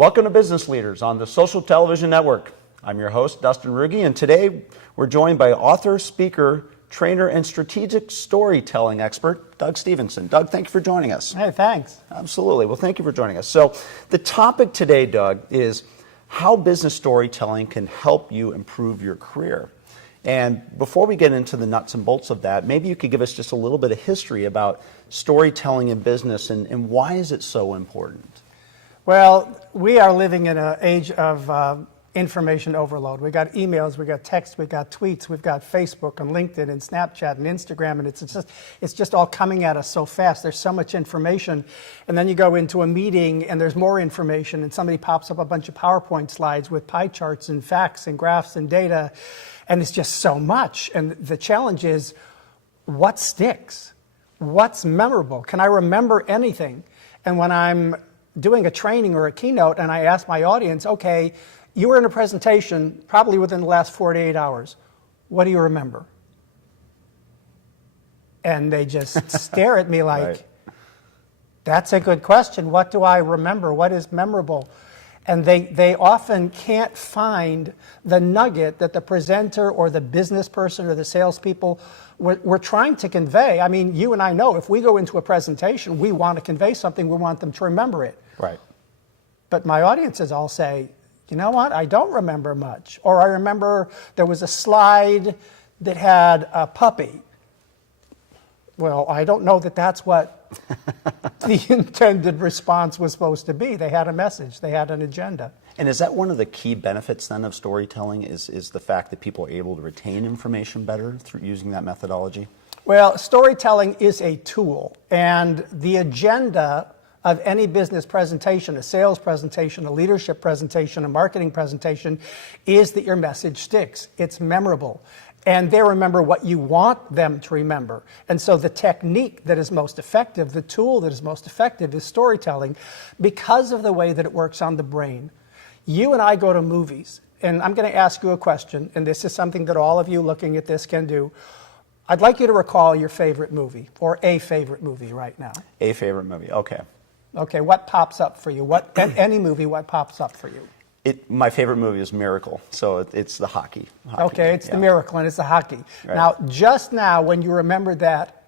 Welcome to Business Leaders on the Social Television Network. I'm your host, Dustin Ruge, and today we're joined by author, speaker, trainer, and strategic storytelling expert, Doug Stevenson. Doug, thank you for joining us. Hey, thanks. Absolutely. Well, thank you for joining us. So the topic today, Doug, is how business storytelling can help you improve your career. And before we get into the nuts and bolts of that, maybe you could give us just a little bit of history about storytelling in business and why is it so important? Well, we are living in an age of information overload. We got emails, we got texts, we got tweets, we've got Facebook and LinkedIn and Snapchat and Instagram, and it's just all coming at us so fast. There's so much information, and then you go into a meeting and there's more information, and somebody pops up a bunch of PowerPoint slides with pie charts and facts and graphs and data, and it's just so much. And the challenge is, what sticks? What's memorable? Can I remember anything? And when I'm doing a training or a keynote and I ask my audience, okay, you were in a presentation probably within the last 48 hours. What do you remember? And they just stare at me like, right. That's a good question. What do I remember? What is memorable? And they often can't find the nugget that the presenter or the business person or the salespeople were trying to convey. I mean, you and I know if we go into a presentation, we want to convey something, we want them to remember it. Right. But my audiences all say, you know what, I don't remember much. Or I remember there was a slide that had a puppy. Well, I don't know that that's what the intended response was supposed to be. They had a message, they had an agenda. And is that one of the key benefits then of storytelling, is the fact that people are able to retain information better through using that methodology? Well, storytelling is a tool, and the agenda of any business presentation, a sales presentation, a leadership presentation, a marketing presentation, is that your message sticks. It's memorable. And they remember what you want them to remember. And so the technique that is most effective, the tool that is most effective is storytelling because of the way that it works on the brain. You and I go to movies, and I'm going to ask you a question, and this is something that all of you looking at this can do. I'd like you to recall your favorite movie, or a favorite movie right now. A favorite movie, okay. Okay, what pops up for you? Any movie, what pops up for you? My favorite movie is Miracle, so it's the hockey okay, game. it's the Miracle and it's the hockey. Right. Now, just now, when you remembered that,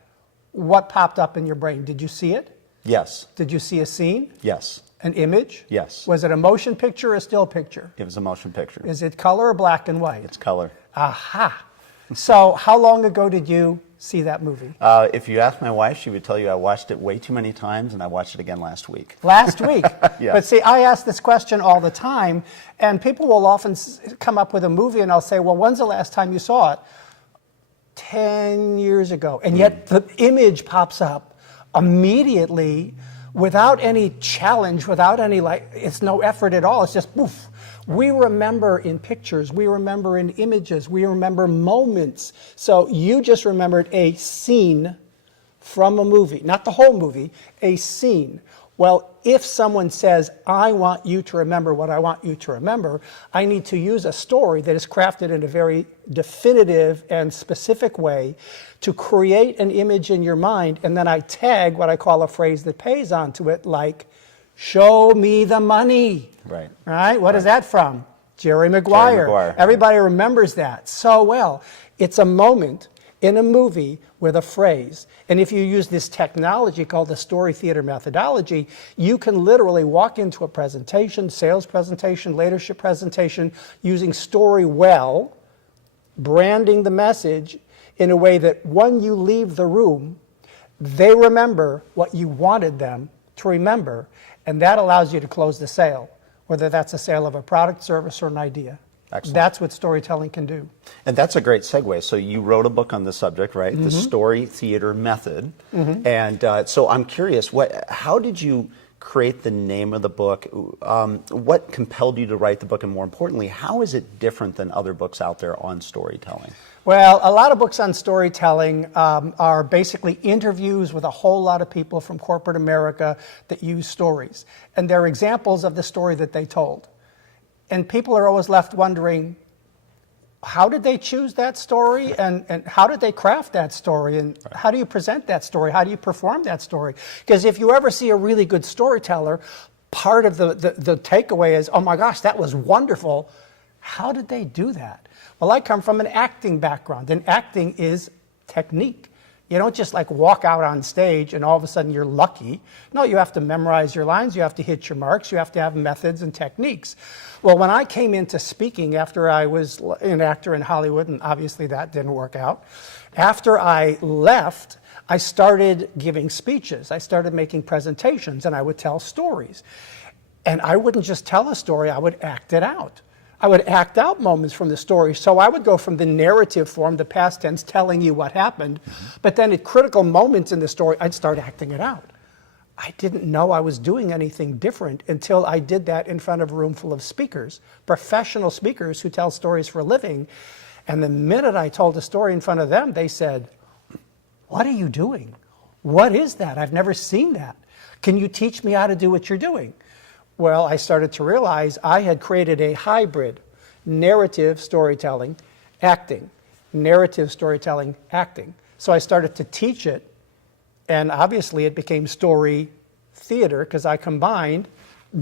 what popped up in your brain? Did you see it? Yes. Did you see a scene? Yes. An image? Yes. Was it a motion picture or a still picture? It was a motion picture. Is it color or black and white? It's color. Aha. So how long ago did you see that movie? If you ask my wife, she would tell you I watched it way too many times, and I watched it again last week. Last week? Yes. But see, I ask this question all the time, and people will often come up with a movie, and I'll say, well, when's the last time you saw it? 10 years ago. And yet the image pops up immediately without any challenge, without any, it's no effort at all. It's just poof. We remember in pictures, we remember in images, we remember moments. So you just remembered a scene from a movie, not the whole movie, a scene. Well, if someone says, I want you to remember what I want you to remember, I need to use a story that is crafted in a very definitive and specific way to create an image in your mind, and then I tag what I call a phrase that pays onto it, like, show me the money. Right. Right? What is that from? Jerry Maguire. Everybody remembers that so well. It's a moment in a movie with a phrase. And if you use this technology called the story theater methodology, you can literally walk into a presentation, sales presentation, leadership presentation, using story well, branding the message in a way that when you leave the room, they remember what you wanted them to remember, and that allows you to close the sale, whether that's a sale of a product, service, or an idea. Excellent. That's what storytelling can do. And that's a great segue. So you wrote a book on the subject, right? The Story Theater Method. And so I'm curious, how did you create the name of the book? What compelled you to write the book? And more importantly, how is it different than other books out there on storytelling? Well, a lot of books on storytelling are basically interviews with a whole lot of people from corporate America that use stories. And they're examples of the story that they told. And people are always left wondering, how did they choose that story, and how did they craft that story, and how do you present that story, how do you perform that story? Because if you ever see a really good storyteller, part of the takeaway is, oh my gosh, that was wonderful. How did they do that? Well, I come from an acting background, and acting is technique. You don't just like walk out on stage and all of a sudden you're lucky. No, you have to memorize your lines, you have to hit your marks, you have to have methods and techniques. Well, when I came into speaking after I was an actor in Hollywood, and obviously that didn't work out, after I left, I started giving speeches. I started making presentations, and I would tell stories. And I wouldn't just tell a story, I would act it out. I would act out moments from the story. So I would go from the narrative form, the past tense, telling you what happened. But then at critical moments in the story, I'd start acting it out. I didn't know I was doing anything different until I did that in front of a room full of speakers, professional speakers who tell stories for a living. And the minute I told a story in front of them, they said, "What are you doing? What is that? I've never seen that. Can you teach me how to do what you're doing?" Well, I started to realize I had created a hybrid: narrative storytelling, acting, narrative storytelling, acting. So I started to teach it, and obviously it became story theater because I combined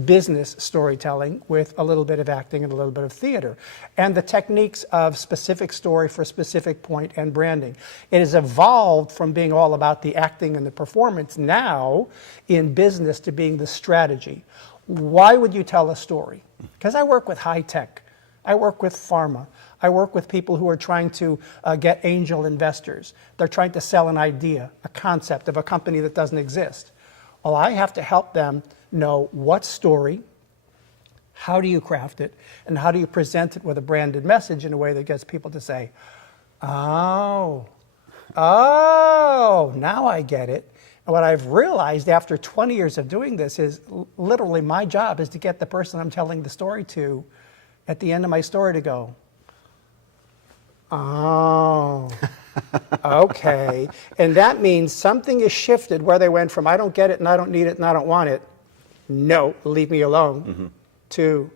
business storytelling with a little bit of acting and a little bit of theater, and the techniques of specific story for specific point and branding. It has evolved from being all about the acting and the performance now in business to being the strategy. Why would you tell a story? Because I work with high tech. I work with pharma. I work with people who are trying to get angel investors. They're trying to sell an idea, a concept of a company that doesn't exist. Well, I have to help them know what story, how do you craft it, and how do you present it with a branded message in a way that gets people to say, oh, now I get it. And what I've realized after 20 years of doing this is literally my job is to get the person I'm telling the story to at the end of my story to go, oh, okay. And that means something is shifted where they went from I don't get it and I don't need it and I don't want it, no, leave me alone, to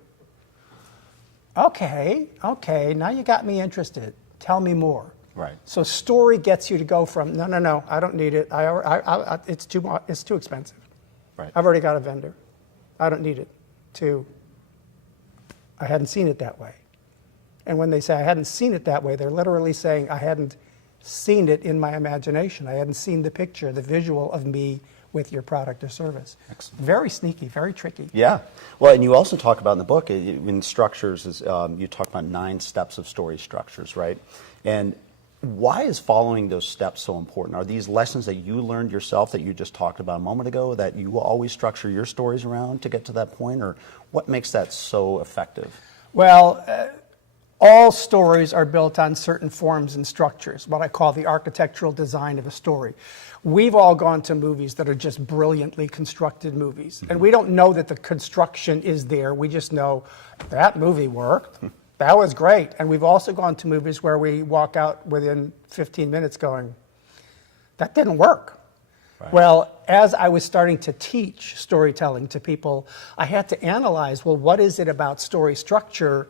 okay, now you got me interested. Tell me more. Right. So story gets you to go from no, I don't need it. It's too expensive. Right. I've already got a vendor. I don't need it. To I hadn't seen it that way. And when they say I hadn't seen it that way, they're literally saying I hadn't seen it in my imagination. I hadn't seen the picture, the visual of me with your product or service. Excellent. Very sneaky, very tricky. Yeah. Well, and you also talk about in the book, in structures, you talk about 9 steps of story structures, right? And why is following those steps so important? Are these lessons that you learned yourself that you just talked about a moment ago that you will always structure your stories around to get to that point? Or what makes that so effective? Well, all stories are built on certain forms and structures, what I call the architectural design of a story. We've all gone to movies that are just brilliantly constructed movies. And we don't know that the construction is there. We just know that movie worked. That was great. And we've also gone to movies where we walk out within 15 minutes going, that didn't work. Right. Well, as I was starting to teach storytelling to people, I had to analyze, well, what is it about story structure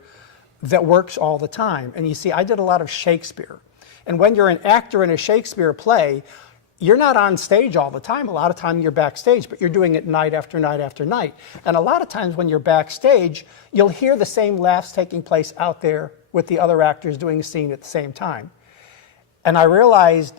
that works all the time? And you see, I did a lot of Shakespeare. And when you're an actor in a Shakespeare play, you're not on stage all the time. A lot of time you're backstage, but you're doing it night after night after night. And a lot of times when you're backstage, you'll hear the same laughs taking place out there with the other actors doing a scene at the same time. And I realized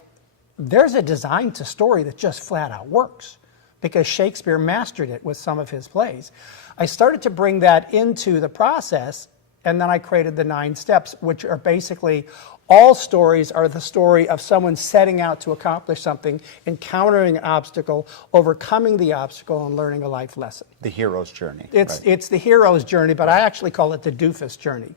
there's a design to story that just flat out works because Shakespeare mastered it with some of his plays. I started to bring that into the process, and then I created the 9 steps, which are basically all stories are the story of someone setting out to accomplish something, encountering an obstacle, overcoming the obstacle, and learning a life lesson. The hero's journey. It's the hero's journey, but I actually call it the doofus journey.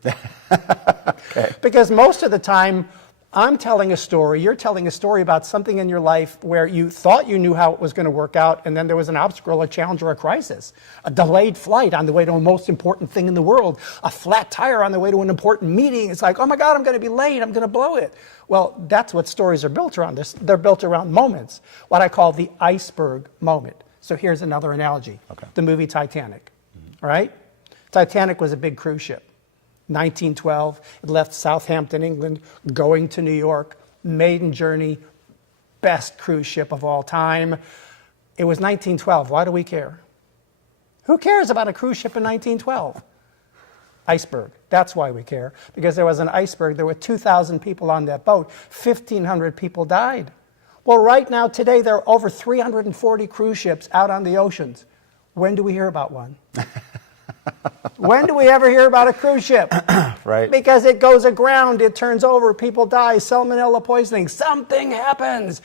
Okay. Because most of the time, I'm telling a story, you're telling a story about something in your life where you thought you knew how it was going to work out, and then there was an obstacle, a challenge, or a crisis. A delayed flight on the way to the most important thing in the world. A flat tire on the way to an important meeting. It's like, oh my God, I'm going to be late. I'm going to blow it. Well, that's what stories are built around. They're built around moments, what I call the iceberg moment. So here's another analogy. Okay. The movie Titanic, right? Titanic was a big cruise ship. 1912, it left Southampton, England, going to New York, maiden journey, best cruise ship of all time. It was 1912. Why do we care? Who cares about a cruise ship in 1912? Iceberg. That's why we care. Because there was an iceberg. There were 2,000 people on that boat. 1,500 people died. Well, right now, today, there are over 340 cruise ships out on the oceans. When do we hear about one? When do we ever hear about a cruise ship? Right. Because it goes aground, it turns over, people die, salmonella poisoning, something happens.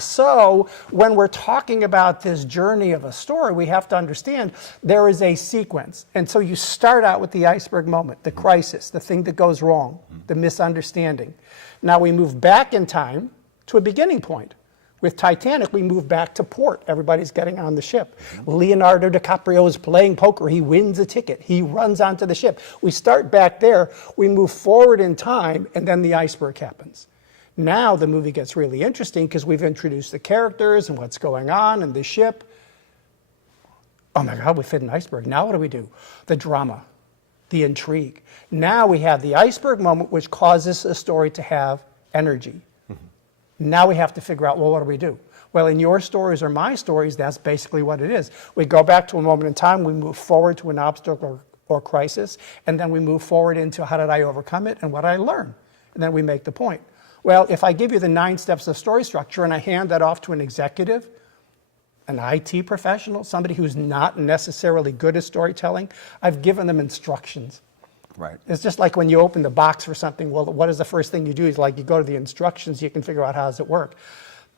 So when we're talking about this journey of a story, we have to understand there is a sequence. And so you start out with the iceberg moment, the crisis, the thing that goes wrong, the misunderstanding. Now we move back in time to a beginning point. With Titanic, we move back to port. Everybody's getting on the ship. Leonardo DiCaprio is playing poker. He wins a ticket. He runs onto the ship. We start back there. We move forward in time, and then the iceberg happens. Now the movie gets really interesting because we've introduced the characters and what's going on and the ship. Oh my God, we fit an iceberg. Now what do? The drama, the intrigue. Now we have the iceberg moment, which causes a story to have energy. Now we have to figure out, well, what do? Well, in your stories or my stories, that's basically what it is. We go back to a moment in time, we move forward to an obstacle or crisis, and then we move forward into how did I overcome it and what did I learn? And then we make the point. Well, if I give you the 9 steps of story structure and I hand that off to an executive, an IT professional, somebody who's not necessarily good at storytelling, I've given them instructions. Right. It's just like when you open the box for something, well, what is the first thing you do? It's like you go to the instructions, you can figure out how does it work.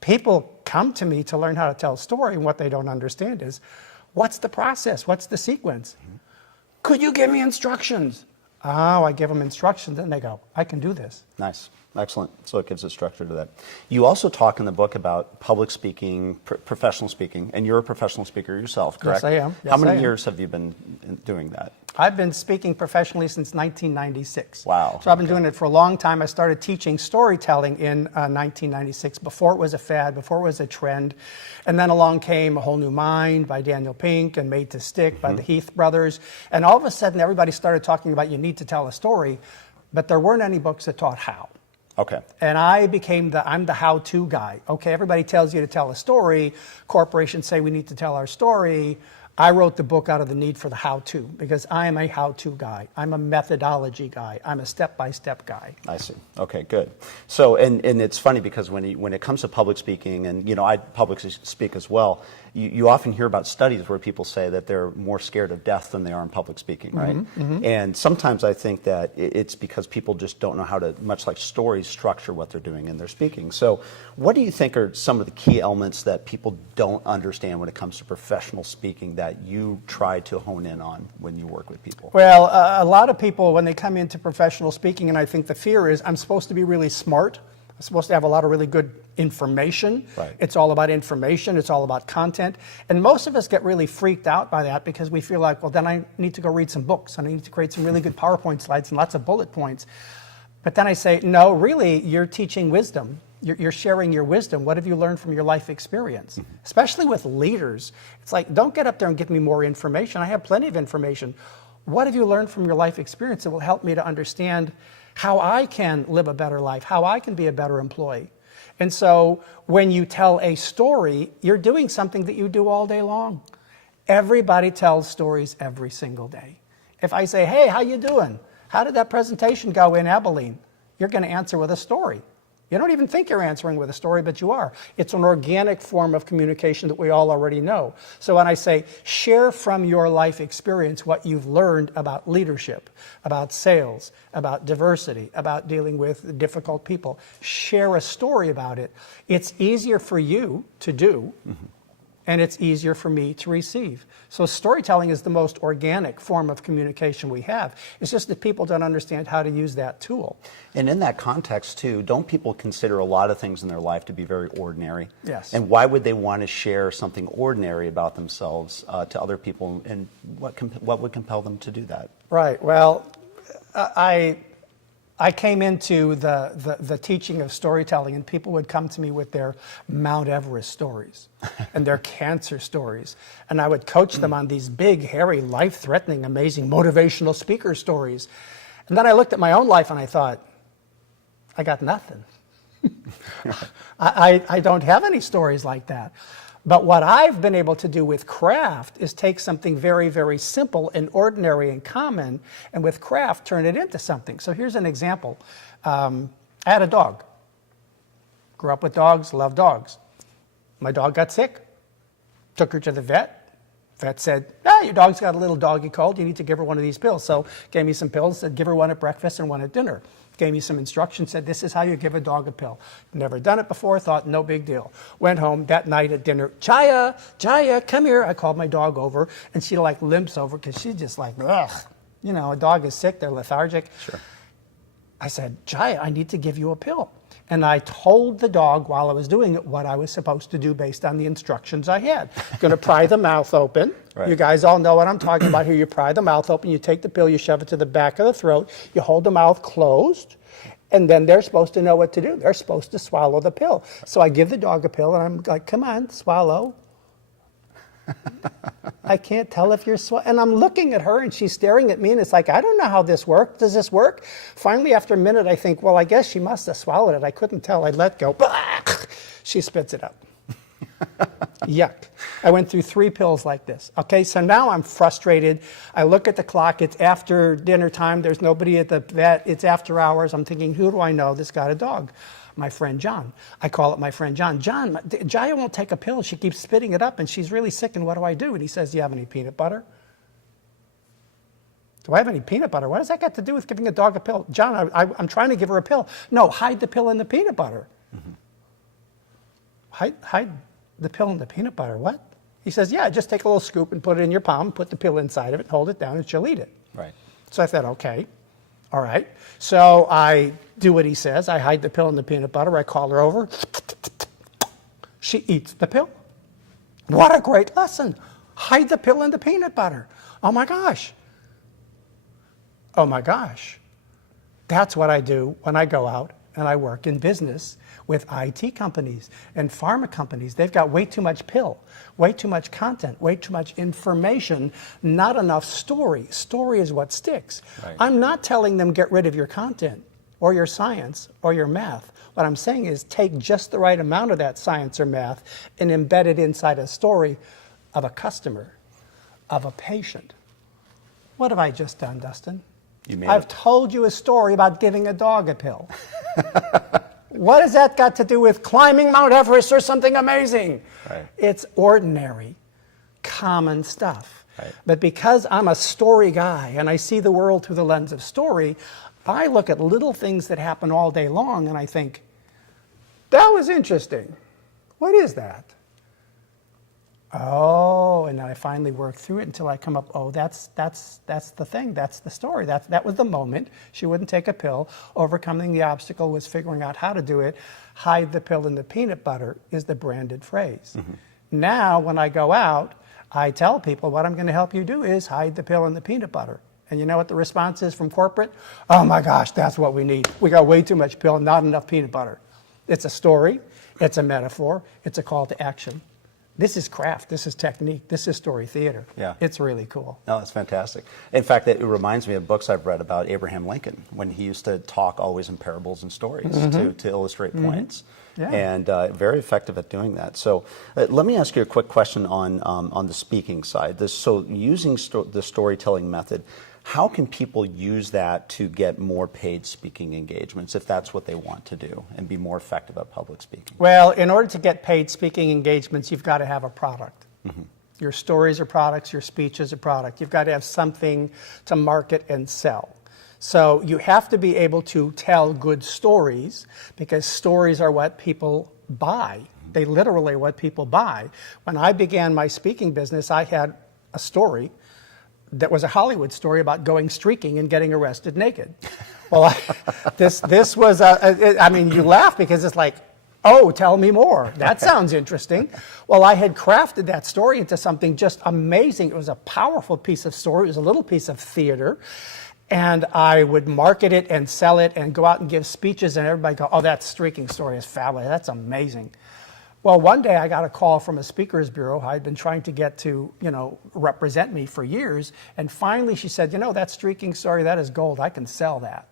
People come to me to learn how to tell a story, and what they don't understand is, what's the process? What's the sequence? Could you give me instructions? Oh, I give them instructions, and they go, I can do this. Nice. Excellent. So it gives a structure to that. You also talk in the book about public speaking, professional speaking, and you're a professional speaker yourself, correct? Yes, I am. How many years have you been doing that? I've been speaking professionally since 1996. Wow. So I've been doing it for a long time. I started teaching storytelling in 1996, before it was a fad, before it was a trend. And then along came A Whole New Mind by Daniel Pink and Made to Stick by the Heath brothers. And all of a sudden, everybody started talking about you need to tell a story, but there weren't any books that taught how. Okay. And I'm the how-to guy. Okay, everybody tells you to tell a story. Corporations say we need to tell our story. I wrote the book out of the need for the how-to, because I am a how-to guy. I'm a methodology guy. I'm a step-by-step guy. I see. Okay, good. So, and it's funny because when it comes to public speaking, and I publicly speak as well, you often hear about studies where people say that they're more scared of death than they are in public speaking, right? And sometimes I think that it's because people just don't know how to, much like stories, structure what they're doing in their speaking. So what do you think are some of the key elements that people don't understand when it comes to professional speaking that you try to hone in on when you work with people? Well, a lot of people, when they come into professional speaking, and I think the fear is, I'm supposed to be really smart. I'm supposed to have a lot of really good information. Right. It's all about information. It's all about content. And most of us get really freaked out by that because we feel like, well, then I need to go read some books and I need to create some really good PowerPoint slides and lots of bullet points. But then I say, no, really, you're teaching wisdom. You're sharing your wisdom. What have you learned from your life experience? Especially with leaders. It's like, don't get up there and give me more information. I have plenty of information. What have you learned from your life experience that will help me to understand how I can live a better life, how I can be a better employee? And so when you tell a story, you're doing something that you do all day long. Everybody tells stories every single day. If I say, hey, how you doing? How did that presentation go in Abilene? You're going to answer with a story. You don't even think you're answering with a story, but you are. It's an organic form of communication that we all already know. So when I say, share from your life experience what you've learned about leadership, about sales, about diversity, about dealing with difficult people, share a story about it. It's easier for you to do, and it's easier for me to receive. So storytelling is the most organic form of communication we have. It's just that people don't understand how to use that tool. And in that context, too, don't people consider a lot of things in their life to be very ordinary? Yes. And why would they want to share something ordinary about themselves to other people, and what would compel them to do that? Right. Well, I came into the teaching of storytelling, and people would come to me with their Mount Everest stories and their cancer stories. And I would coach them on these big, hairy, life-threatening, amazing, motivational speaker stories. And then I looked at my own life and I thought, I got nothing. I don't have any stories like that. But what I've been able to do with craft is take something very, very simple and ordinary and common, and with craft, turn it into something. So here's an example. I had a dog. Grew up with dogs, love dogs. My dog got sick. Took her to the vet. Vet said, your dog's got a little doggy cold. You need to give her one of these pills. So gave me some pills, said give her one at breakfast and one at dinner. Gave me some instructions, said this is how you give a dog a pill. Never done it before, thought no big deal. Went home that night at dinner, Jaya, come here. I called my dog over, and she like limps over because she's just like, ugh. You know, a dog is sick, they're lethargic. Sure. I said, Jaya, I need to give you a pill. And I told the dog while I was doing it what I was supposed to do based on the instructions I had. Going to pry the mouth open. Right. You guys all know what I'm talking about here. You pry the mouth open, you take the pill, you shove it to the back of the throat, you hold the mouth closed, and then they're supposed to know what to do. They're supposed to swallow the pill. So I give the dog a pill, and I'm like, come on, swallow. I can't tell if you're and I'm looking at her, and she's staring at me, and it's like, I don't know how this works. Does this work? Finally, after a minute, I think, well, I guess she must have swallowed it. I couldn't tell. I let go. She spits it up. Yuck. I went through 3 pills like this. Okay, so now I'm frustrated. I look at the clock. It's after dinner time. There's nobody at the vet. It's after hours. I'm thinking, who do I know that's got a dog? My friend John. I call up my friend John. John, Jaya won't take a pill. She keeps spitting it up, and she's really sick, and what do I do? And he says, do you have any peanut butter? Do I have any peanut butter? What does that got to do with giving a dog a pill? John, I'm trying to give her a pill. No, hide the pill in the peanut butter. Mm-hmm. Hide the pill in the peanut butter. What? He says, yeah, just take a little scoop and put it in your palm, put the pill inside of it, and hold it down, and she'll eat it. Right. So I thought, okay. All right. So I do what he says. I hide the pill in the peanut butter. I call her over. She eats the pill. What a great lesson. Hide the pill in the peanut butter. Oh my gosh. Oh my gosh. That's what I do when I go out and I work in business with IT companies and pharma companies. They've got way too much pill, way too much content, way too much information, not enough story. Story is what sticks. Right. I'm not telling them get rid of your content or your science or your math. What I'm saying is take just the right amount of that science or math and embed it inside a story of a customer, of a patient. What have I just done, Dustin? I've told you a story about giving a dog a pill. What has that got to do with climbing Mount Everest or something amazing? Right. It's ordinary, common stuff. Right. But because I'm a story guy and I see the world through the lens of story, I look at little things that happen all day long and I think, that was interesting. What is that? Oh, and then I finally work through it until I come up, oh, that's the thing, that's the story. That was the moment. She wouldn't take a pill. Overcoming the obstacle was figuring out how to do it. Hide the pill in the peanut butter is the branded phrase. Mm-hmm. Now, when I go out, I tell people what I'm going to help you do is hide the pill in the peanut butter. And you know what the response is from corporate? Oh my gosh, that's what we need. We got way too much pill, not enough peanut butter. It's a story, it's a metaphor, it's a call to action. This is craft, this is technique, this is story theater. Yeah. It's really cool. No, that's fantastic. In fact, it reminds me of books I've read about Abraham Lincoln, when he used to talk always in parables and stories to illustrate points. Yeah. And very effective at doing that. So let me ask you a quick question on the speaking side. So using the storytelling method, how can people use that to get more paid speaking engagements if that's what they want to do and be more effective at public speaking? Well, in order to get paid speaking engagements, you've got to have a product. Mm-hmm. Your stories are products, your speech is a product. You've got to have something to market and sell. So you have to be able to tell good stories because stories are what people buy. They literally are what people buy. When I began my speaking business, I had a story that was a Hollywood story about going streaking and getting arrested naked. Well, this was, I mean, you laugh because it's like, oh, tell me more. That sounds interesting. Well, I had crafted that story into something just amazing. It was a powerful piece of story. It was a little piece of theater. And I would market it and sell it and go out and give speeches and everybody go, oh, that streaking story is fabulous. That's amazing. Well, one day I got a call from a speakers bureau. I'd been trying to get to, represent me for years. And finally she said, that streaking story, that is gold. I can sell that.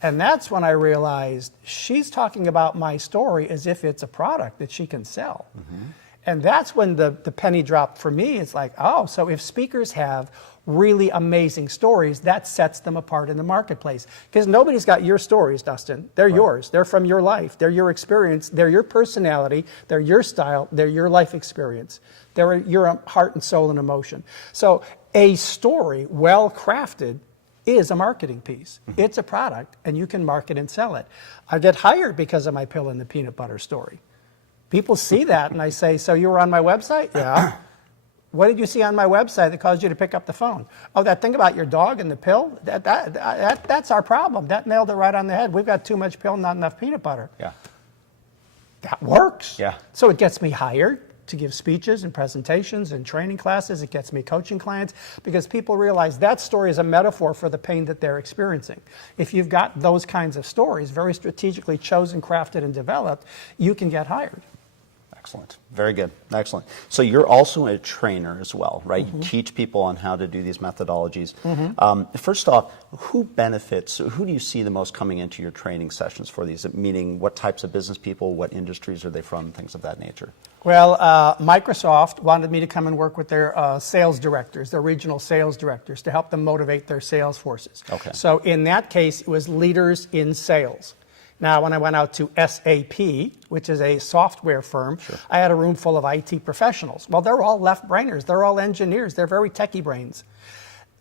And that's when I realized she's talking about my story as if it's a product that she can sell. Mm-hmm. And that's when the penny dropped for me. It's like, oh, so if speakers have really amazing stories, that sets them apart in the marketplace. Because nobody's got your stories, Dustin. They're yours. They're from your life. They're your experience. They're your personality. They're your style. They're your life experience. They're your heart and soul and emotion. So a story, well crafted, is a marketing piece. It's a product, and you can market and sell it. I get hired because of my pill and the peanut butter story. People see that, and I say, so you were on my website? Yeah. What did you see on my website that caused you to pick up the phone? Oh, that thing about your dog and the pill? That's our problem. That nailed it right on the head. We've got too much pill, not enough peanut butter. Yeah. That works. Yeah. So it gets me hired to give speeches and presentations and training classes. It gets me coaching clients because people realize that story is a metaphor for the pain that they're experiencing. If you've got those kinds of stories, very strategically chosen, crafted, and developed, you can get hired. Excellent. Very good. Excellent. So you're also a trainer as well, right? You teach people on how to do these methodologies. First off, who benefits? Who do you see the most coming into your training sessions for these? Meaning, what types of business people, what industries are they from, things of that nature? Well, Microsoft wanted me to come and work with their sales directors, their regional sales directors, to help them motivate their sales forces. Okay. So in that case, it was leaders in sales. Now, when I went out to SAP, which is a software firm, I had a room full of IT professionals. Well, they're all left-brainers. They're all engineers. They're very techie brains.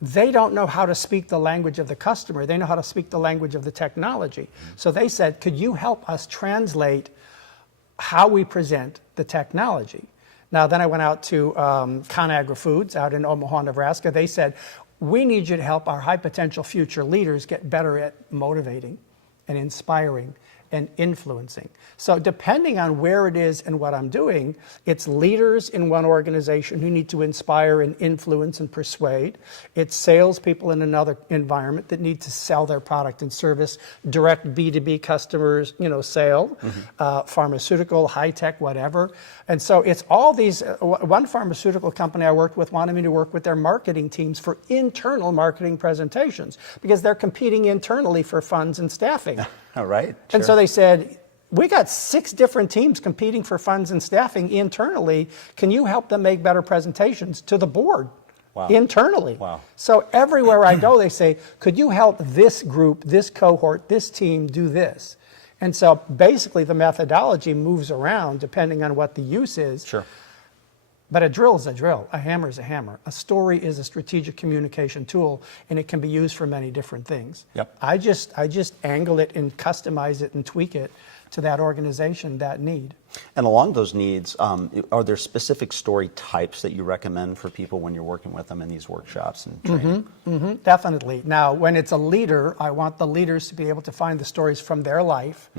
They don't know how to speak the language of the customer. They know how to speak the language of the technology. So they said, could you help us translate how we present the technology? Now, then I went out to ConAgra Foods out in Omaha, Nebraska. They said, we need you to help our high-potential future leaders get better at motivating and inspiring and influencing. So depending on where it is and what I'm doing, it's leaders in one organization who need to inspire and influence and persuade. It's salespeople in another environment that need to sell their product and service, direct B2B customers, sale, pharmaceutical, high tech, whatever. And so it's all these, one pharmaceutical company I worked with wanted me to work with their marketing teams for internal marketing presentations because they're competing internally for funds and staffing. All right. And so they said, we got 6 different teams competing for funds and staffing internally. Can you help them make better presentations to the board internally? Wow. So everywhere I go, they say, could you help this group, this cohort, this team do this? And so basically the methodology moves around depending on what the use is. Sure. But a drill is a drill, a hammer is a hammer. A story is a strategic communication tool, and it can be used for many different things. Yep. I just angle it and customize it and tweak it to that organization, that need. And along those needs, are there specific story types that you recommend for people when you're working with them in these workshops and training? Definitely. Now, when it's a leader, I want the leaders to be able to find the stories from their life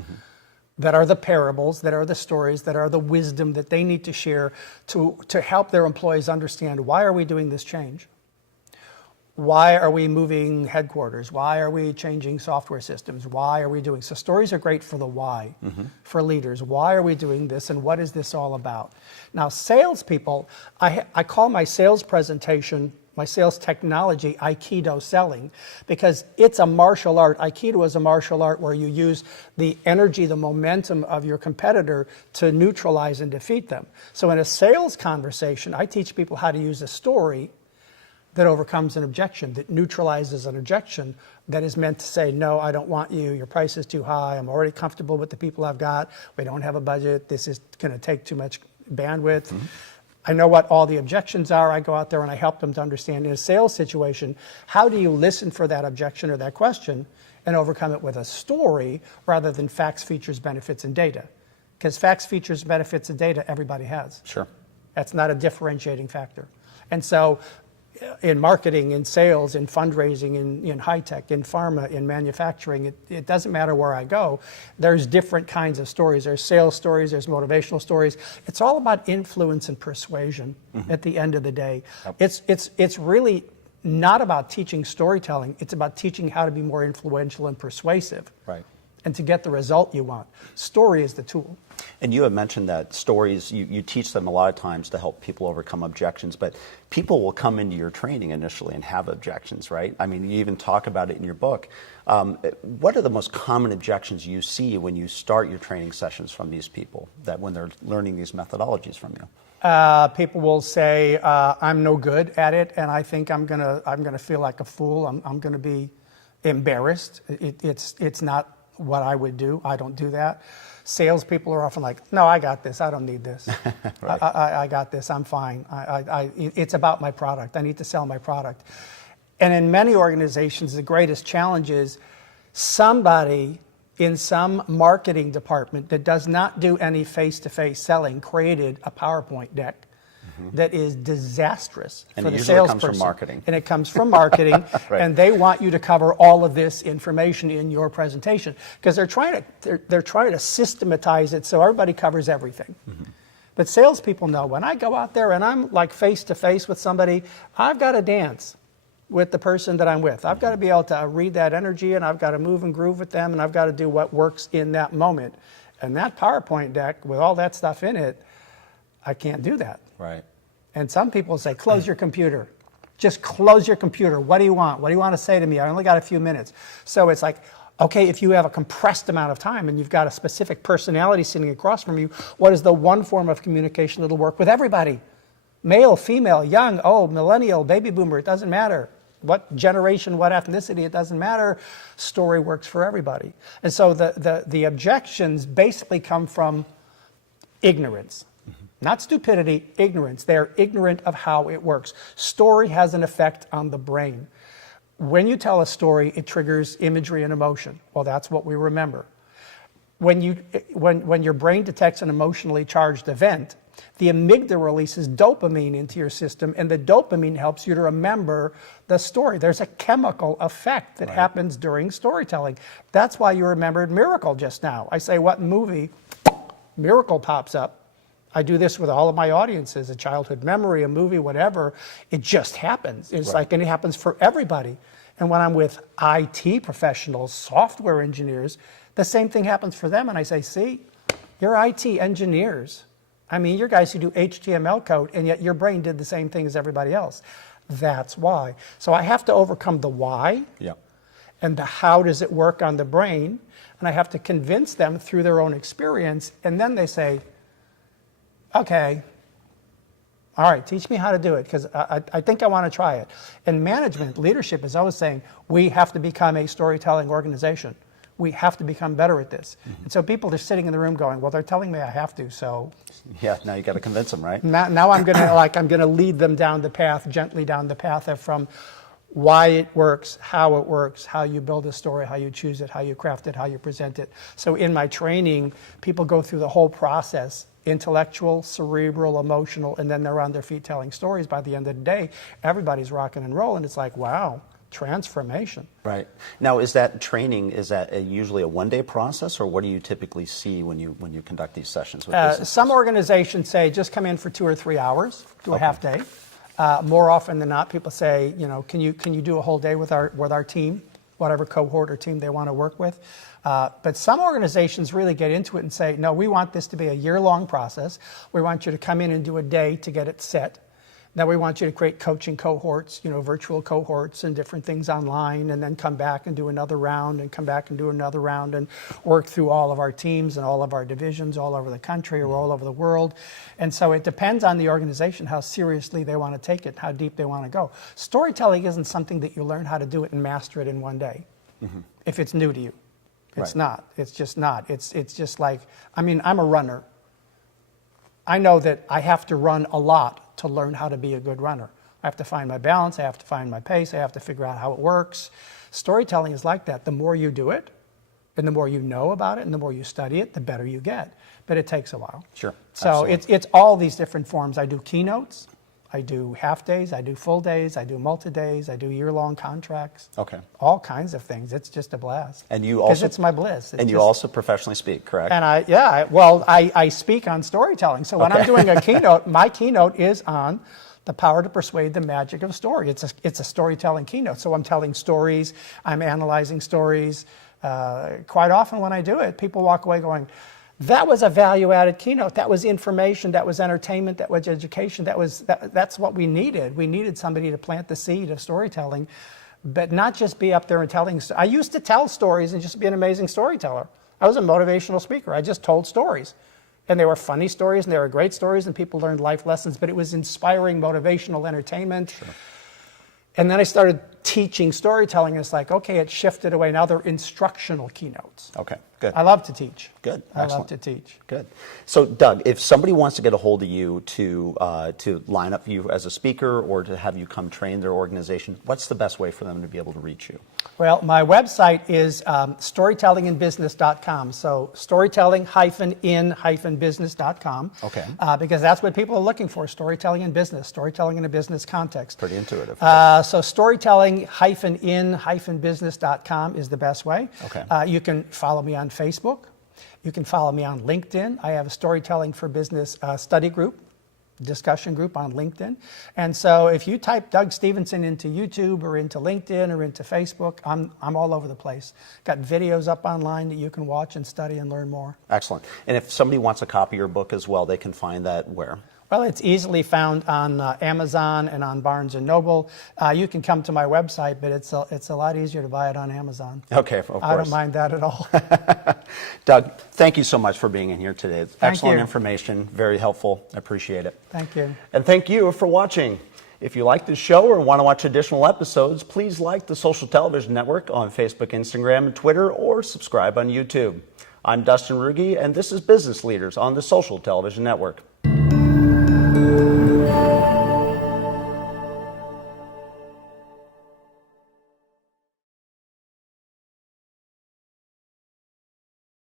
that are the parables, that are the stories, that are the wisdom that they need to share to help their employees understand, why are we doing this change? Why are we moving headquarters? Why are we changing software systems? Why are we doing so? Stories are great for the why, for leaders. Why are we doing this, and what is this all about? Now, salespeople, I call my sales presentation, my sales technology, Aikido selling, because it's a martial art. Aikido is a martial art where you use the energy, the momentum of your competitor to neutralize and defeat them. So in a sales conversation, I teach people how to use a story that overcomes an objection, that neutralizes an objection that is meant to say, no, I don't want you, your price is too high, I'm already comfortable with the people I've got, we don't have a budget, this is gonna take too much bandwidth. I know what all the objections are. I go out there and I help them to understand in a sales situation, how do you listen for that objection or that question and overcome it with a story rather than facts, features, benefits, and data? Because facts, features, benefits, and data, everybody has. Sure. That's not a differentiating factor. And so in marketing, in sales, in fundraising, in high tech, in pharma, in manufacturing, it doesn't matter where I go. There's different kinds of stories. There's sales stories, there's motivational stories. It's all about influence and persuasion at the end of the day. Yep. It's really not about teaching storytelling. It's about teaching how to be more influential and persuasive. Right. And to get the result you want. Story is the tool. And you have mentioned that stories, you teach them a lot of times to help people overcome objections, but people will come into your training initially and have objections, right? I mean, you even talk about it in your book. What are the most common objections you see when you start your training sessions from these people, that when they're learning these methodologies from you? People will say, I'm no good at it, and I think I'm gonna feel like a fool. I'm gonna be embarrassed. It's not what I would do. I don't do that. Salespeople are often like, no, I got this. I don't need this. Right. I got this. I'm fine. It's about my product. I need to sell my product. And in many organizations, the greatest challenge is somebody in some marketing department that does not do any face-to-face selling created a PowerPoint deck that is disastrous for the salesperson. And it usually comes from marketing. And it comes from marketing, right. And they want you to cover all of this information in your presentation because they're trying to systematize it so everybody covers everything. But salespeople know when I go out there and I'm like face-to-face with somebody, I've got to dance with the person that I'm with. I've got to be able to read that energy, and I've got to move and groove with them, and I've got to do what works in that moment. And that PowerPoint deck with all that stuff in it, I can't do that. Right. And some people say, close your computer. Just close your computer. What do you want? What do you want to say to me? I only got a few minutes. So it's like, okay, if you have a compressed amount of time and you've got a specific personality sitting across from you, what is the one form of communication that'll work with everybody? Male, female, young, old, millennial, baby boomer, it doesn't matter. What generation, what ethnicity, it doesn't matter. Story works for everybody. And so the objections basically come from ignorance. Not stupidity, ignorance. They're ignorant of how it works. Story has an effect on the brain. When you tell a story, it triggers imagery and emotion. Well, that's what we remember. When your brain detects an emotionally charged event, the amygdala releases dopamine into your system, and the dopamine helps you to remember the story. There's a chemical effect that happens during storytelling. That's why you remembered Miracle just now. I say, what movie? Miracle pops up. I do this with all of my audiences, a childhood memory, a movie, whatever. It just happens. It's like, and it happens for everybody. And when I'm with IT professionals, software engineers, the same thing happens for them. And I say, see, you're IT engineers. I mean, you're guys who do HTML code, and yet your brain did the same thing as everybody else. That's why. So I have to overcome the why and the how does it work on the brain, and I have to convince them through their own experience, and then they say, okay, all right, teach me how to do it, because I think I want to try it. And management, leadership is always saying, we have to become a storytelling organization. We have to become better at this. And so people are sitting in the room going, well, they're telling me I have to, so. Yeah, now you got to convince them, right? Now I'm going to lead them down the path, gently down the path of from why it works, how you build a story, how you choose it, how you craft it, how you present it. So in my training, people go through the whole process, intellectual, cerebral, emotional, and then they're on their feet telling stories. By the end of the day, everybody's rocking and rolling. It's like, wow. Transformation. Right. Now, is that training, usually a one-day process, or what do you typically see when you conduct these sessions with businesses? Some organizations say just come in for 2 or 3 hours, do a half day. More often than not, people say, can you do a whole day with our team, whatever cohort or team they want to work with. But some organizations really get into it and say, no, we want this to be a year-long process. We want you to come in and do a day to get it set. Now we want you to create coaching cohorts, virtual cohorts and different things online, and then come back and do another round and come back and do another round and work through all of our teams and all of our divisions all over the country or all over the world. And so it depends on the organization how seriously they want to take it, how deep they want to go. Storytelling isn't something that you learn how to do it and master it in one day. If it's new to you. It's not. It's just not. It's just like, I'm a runner. I know that I have to run a lot to learn how to be a good runner. I have to find my balance, I have to find my pace, I have to figure out how it works. Storytelling is like that. The more you do it, and the more you know about it, and the more you study it, the better you get. But it takes a while. Sure. So it's all these different forms. I do keynotes, I do half days, I do full days, I do multi-days, I do year-long contracts. Okay. All kinds of things. It's just a blast. And you also, because it's my bliss. You also professionally speak, correct? And I speak on storytelling. So when I'm doing a keynote, my keynote is on the power to persuade, the magic of story. It's a storytelling keynote. So I'm telling stories, I'm analyzing stories. Quite often when I do it, people walk away going, That was a value-added keynote. That was information, that was entertainment, that was education, that's what we needed. We needed somebody to plant the seed of storytelling, but not just be up there and telling. I used to tell stories and just be an amazing storyteller. I was a motivational speaker. I just told stories. And they were funny stories, and they were great stories, and people learned life lessons, but it was inspiring, motivational entertainment. Sure. And then I started teaching storytelling, and it's like, okay, it shifted away. Now they're instructional keynotes. Okay, good. I love to teach. Good, I excellent. love to teach. Good. So, Doug, if somebody wants to get a hold of you to line up you as a speaker or to have you come train their organization, what's the best way for them to be able to reach you? Well, my website is storytellinginbusiness.com. So storytelling-in-business.com. Okay. Because that's what people are looking for, storytelling in business, storytelling in a business context. Pretty intuitive. So storytelling-in-business.com is the best way. Okay. You can follow me on Facebook. You can follow me on LinkedIn. I have a Storytelling for Business study group, discussion group on LinkedIn. And so if you type Doug Stevenson into YouTube or into LinkedIn or into Facebook, I'm all over the place. Got videos up online that you can watch and study and learn more. Excellent. And if somebody wants a copy of your book as well, they can find that where? Well, it's easily found on Amazon and on Barnes & Noble. You can come to my website, but it's a lot easier to buy it on Amazon. Okay, of course. I don't mind that at all. Doug, thank you so much for being in here today. It's excellent you. information, very helpful. I appreciate it. Thank you. And thank you for watching. If you like this show or want to watch additional episodes, please like the Social Television Network on Facebook, Instagram, and Twitter, or subscribe on YouTube. I'm Dustin Ruge, and this is Business Leaders on the Social Television Network.